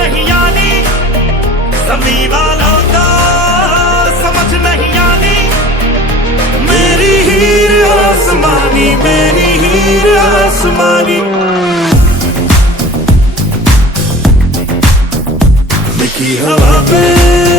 नहीं आनी, ज़मीं वालों को समझ नहीं आनी। मेरी हीर आसमानी, मेरी हीर आसमानी। लिखी हवा पे